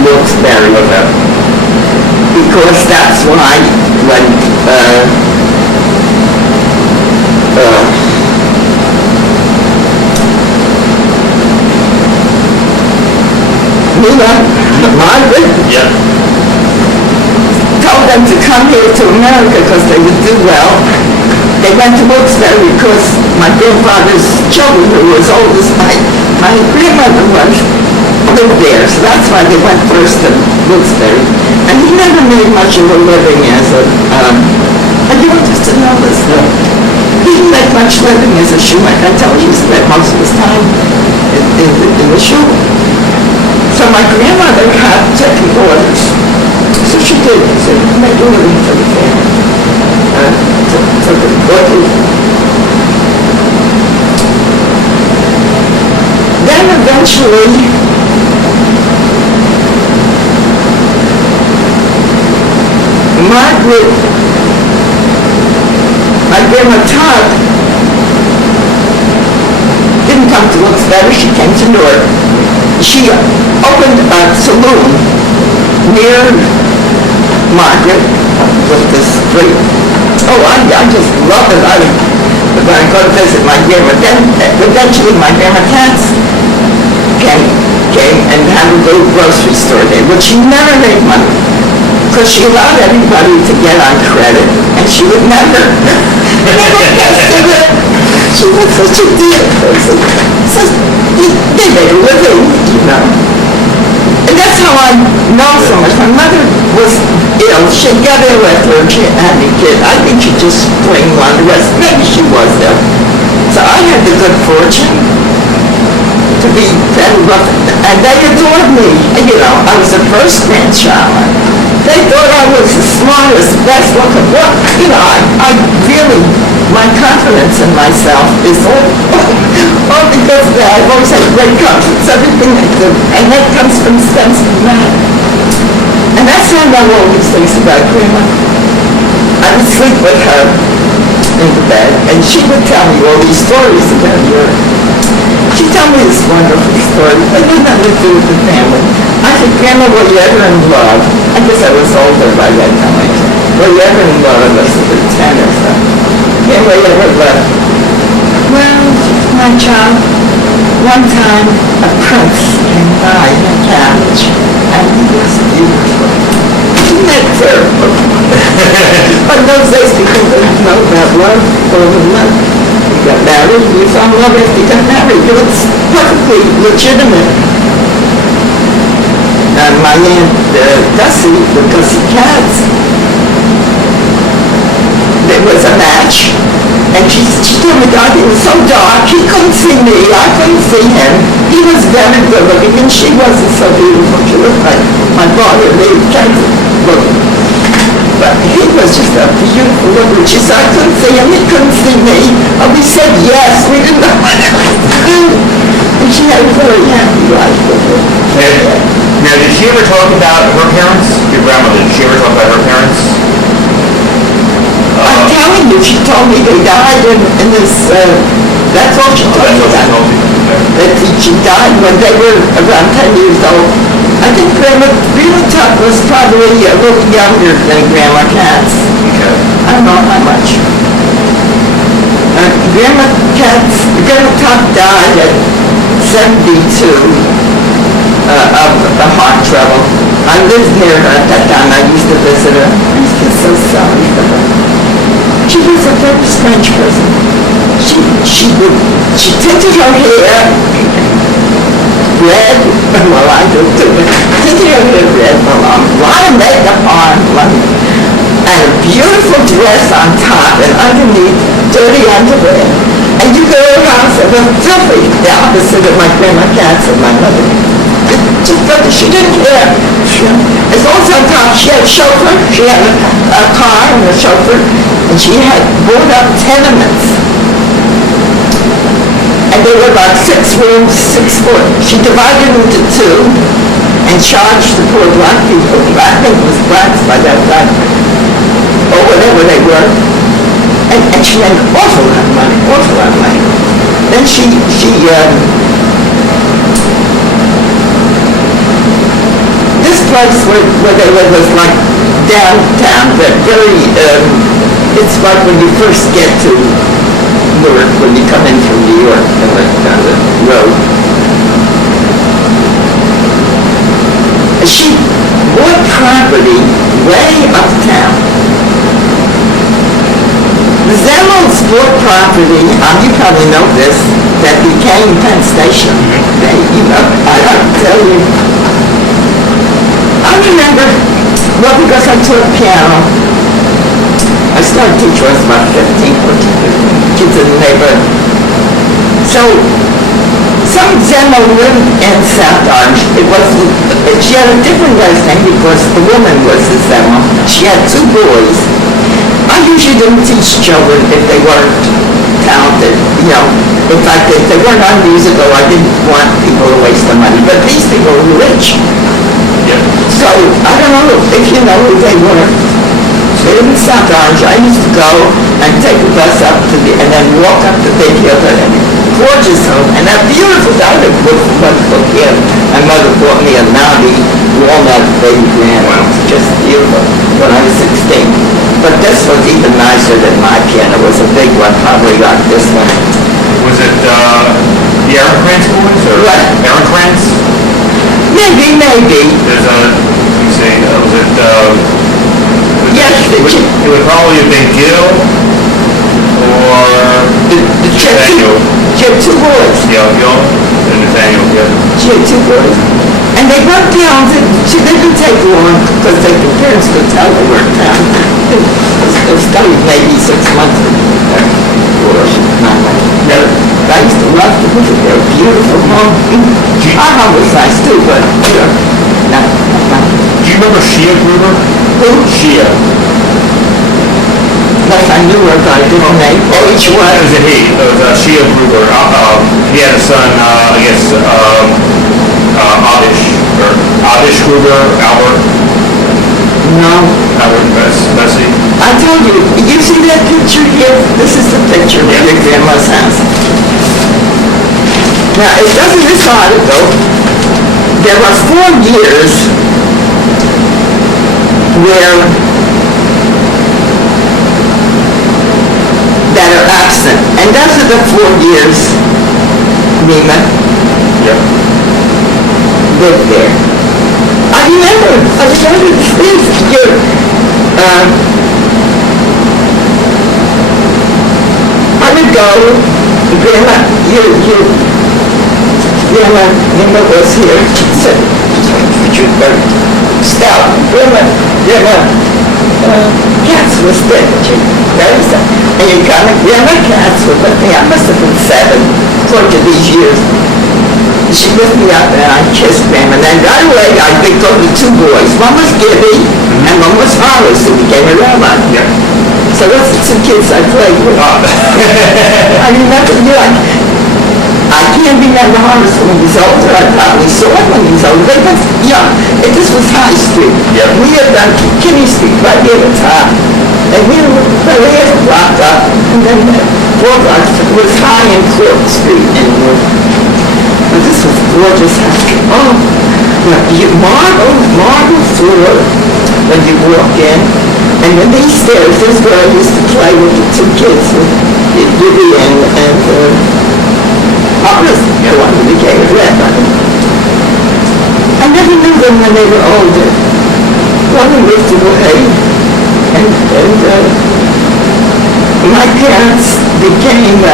in Wilkes-Barre. Okay. Because that's why when Margaret told them to come here to America because they would do well. They went to Wilkes-Barre because my grandfather's children, who was old as my grandmother was, lived there. So that's why they went first to Wilkes-Barre. And he never made much of a living as a, and you want just to know this, he didn't make much living as a shoemaker. I told you, he spent most of his time in the shoe. So my grandmother had taken orders. So she did. So make a living for the family. So the then eventually, Margaret, my grandma Tuck, didn't come to Wilkes-Barre, she came to Newark. She opened a saloon near Margaret with this great, I just love it. When I go to visit my grandma, then eventually my grandma Katz came and had a little grocery store there, but she never made money because she allowed everybody to get on credit, and she would never guess it. She was such a dear person. So they made a living, you know. And that's how I know so much. My mother was ill. She got ill after she had me kid. I think she just blamed on the rest. Maybe she was ill. So I had the good fortune to be fed rough. And they adored me. You know, I was the first grandchild. They thought I was the smartest, best looking. Well, you know, I really, my confidence in myself is all because of that. I've always had great confidence, everything I do. And that comes from sense of matter. And that's how I know all these things about Grandma. I would sleep with her in the bed, and she would tell me all these stories about her. She told me this wonderful story. It had nothing to do with the family. I said, Grandma, were you ever in love? I guess I was older by that time. Were you ever in love? I was about 10 or so. Grandma, were you ever loved? Well, my child, one time a prince came by in a carriage, and he was beautiful. Isn't that terrible? But in those days, people didn't know about love or love. You got married, you found love after you got married. It was perfectly legitimate. And my Aunt Gussie, the Gussie Katz, there was a match, and she told me, God, it was so dark, he couldn't see me, I couldn't see him. He was very good looking, and she wasn't so beautiful. She looked like my father, they kind of looked. But he was just a beautiful looker. She said, I couldn't see him, he couldn't see me. And we said yes, we didn't know what else to do. And she had a very happy life with her. Now, did she ever talk about her parents? Your grandmother, did she ever talk about her parents? I'm telling you, she told me they died in this, that's all she told me about. That she died when they were around 10 years old. I think Grandma Tuck was probably a little younger than Grandma Katz. Okay. I don't know how much. Grandma Tuck died at 72 of heart trouble. I lived near her at that time. I used to visit her. I used to feel so sorry for her. She was a very strange person. She tinted her hair red. Well, I do too. Tinted her hair red, a lot of makeup on, and a beautiful dress on top, and underneath dirty underwear. And you go to her house and was filthy, the opposite of my Grandma Katz and my mother. She didn't care. As long as on top, she had a chauffeur, she had a car and a chauffeur, and she had bought up tenements. And they were about 6 rooms, 6 foot. She divided them into 2 and charged the poor black people, I think it was blacks by that time, or whatever they were. And she made an awful lot of money, awful lot of money. Then this place where they live was like downtown, but very, it's like when you first get to Newark, when you come in from New York, and on the road. She bought property way uptown. The Zemmels bought property, you probably know this, that became Penn Station. They, I don't tell you. I remember, well, because I taught piano. I started teaching when I was about 15, 14, kids in the neighborhood. So, some Zemmel lived in South Orange. She had a different last name because the woman was a Zemmel. She had 2 boys. I usually didn't teach children if they weren't talented, In fact, if they weren't unmusical, I didn't want people to waste their money. But these people were rich. Yeah. So, I don't know if you know who they were. They lived in South Orange. I used to go and take the bus up to and then walk up to Big Hill, and gorgeous home, and that beautiful dining room, wonderful kid. My mother bought me a naughty walnut baby grand. It was just beautiful when I was 16. But this was even nicer than my piano. It was a big one, probably like this one. Was it the Aaron Krantz boys? Or what? Aaron Krantz? Maybe. There's a, you say, was it, yes, it would probably have been Gil or Nathaniel. She had 2 boys. Yeah, Gil and Nathaniel, yeah. She had 2 boys. And they weren't talented. They didn't take long because their parents could tell they weren't talented. They studied maybe 6 months or 9 months. I used to love to look at their beautiful home. Our home was nice too, but not. Do you remember Shia Gruber? Who? Shia. Like I knew her, but I didn't name each one. It was a he. It was Shia Gruber. He had a son, I guess, Adish Gruber, Albert. No. Albert Bessie. I told you, you see that picture here? This is the picture of your grandma's house. Now, it doesn't this article. There were 4 years where that are absent. And those are the 4 years Nima lived there. I remember these things. I would go, Grandma, Grandma was here. She said, stop, Grandma, Katz was dead. And you got me, Grandma Katz was with me. I must have been 7 close to these years. She lifted me up and I kissed them. And then right away I picked up the 2 boys. One was Gibby and one was Hollis, who became a rabbi. Yeah. So those are 2 kids I played with. I remember, I can't remember Hollis when he was older. I probably saw him when he was older. But this was High Street. Yeah. We lived on Kinney Street, right near the top. And we were blocked up. And then 4 blocks was High and Court Street in North. But this was gorgeous house. Oh, marble floor when you walk in. And then these stairs, this girl used to play with the 2 kids, Vivian and Horace, the one who became a rabbi. I never knew them when they were older. One moved away, and my parents became,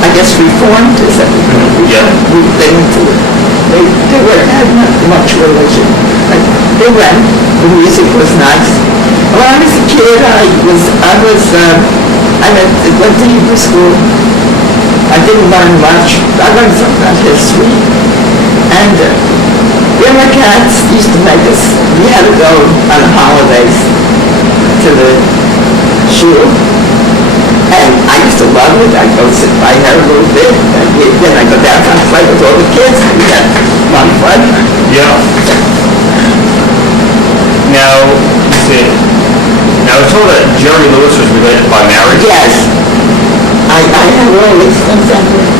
I guess, Reformed, is that they had not much religion. They went, the music was nice. When I was a kid, I went to Hebrew school. I didn't learn much. I learned something about history. And Grandma Katz used to make us, we had to go on holidays to the shul. And I used to love it. I'd go sit by her a little bit. Then I'd go downtown and play with all the kids. We had fun. Yeah. Now, you see, now I was told that Jerry Lewis was related by marriage. Yes. I have all these things under it.